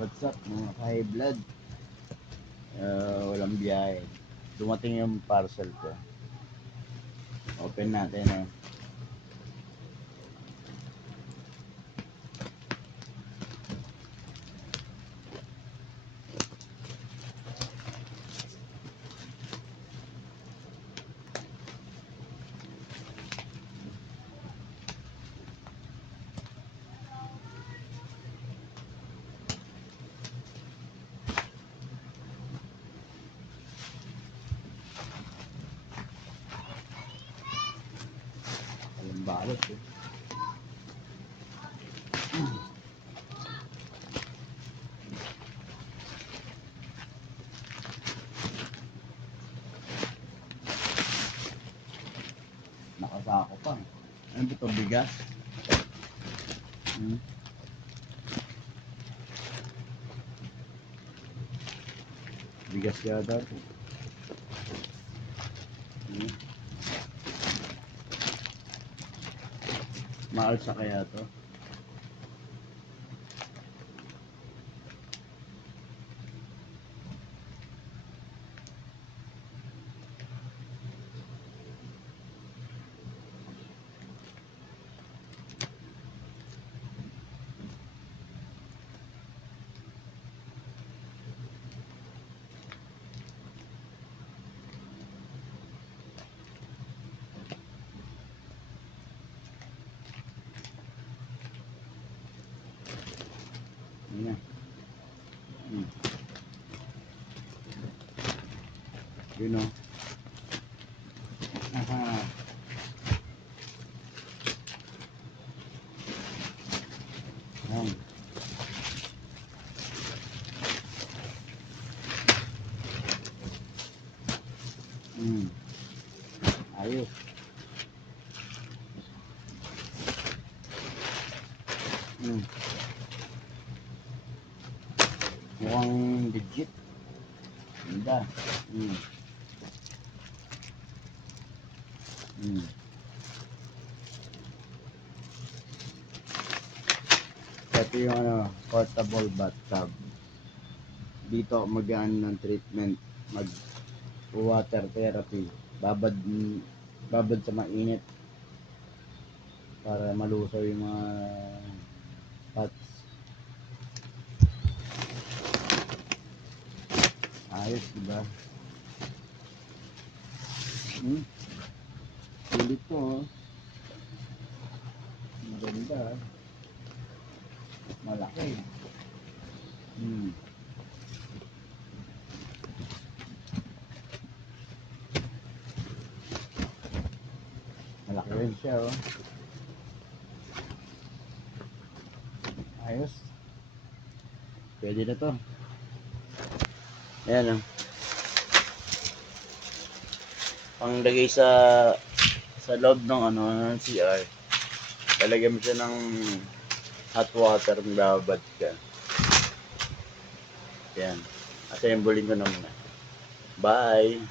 What's up mga high blood? Walang biyahe. Dumating yung parcel ko. Open natin eh. Walang balot eh. Nakasako pa. Ano ba ito? Bigas? Bigas yata ito. Maalsa kaya to? Yun na. Yun o. Aha. Yan. Ayos. Mukhang legit. Ganda. Ito yung portable bathtub. Dito mag-ano ng treatment, mag water therapy. Babad sa mainit para malusaw yung mga pots. Ayos, diba? Sulit to, oh. Maganda. Malaki. Malaki rin siya, oh. Ayos. Pwede na to. Ayan, oh. Panglagay sa loob ng ng CR. Lalagyan mo siya ng hot water, babad ka. Ayan. Assembling ko na muna. Bye!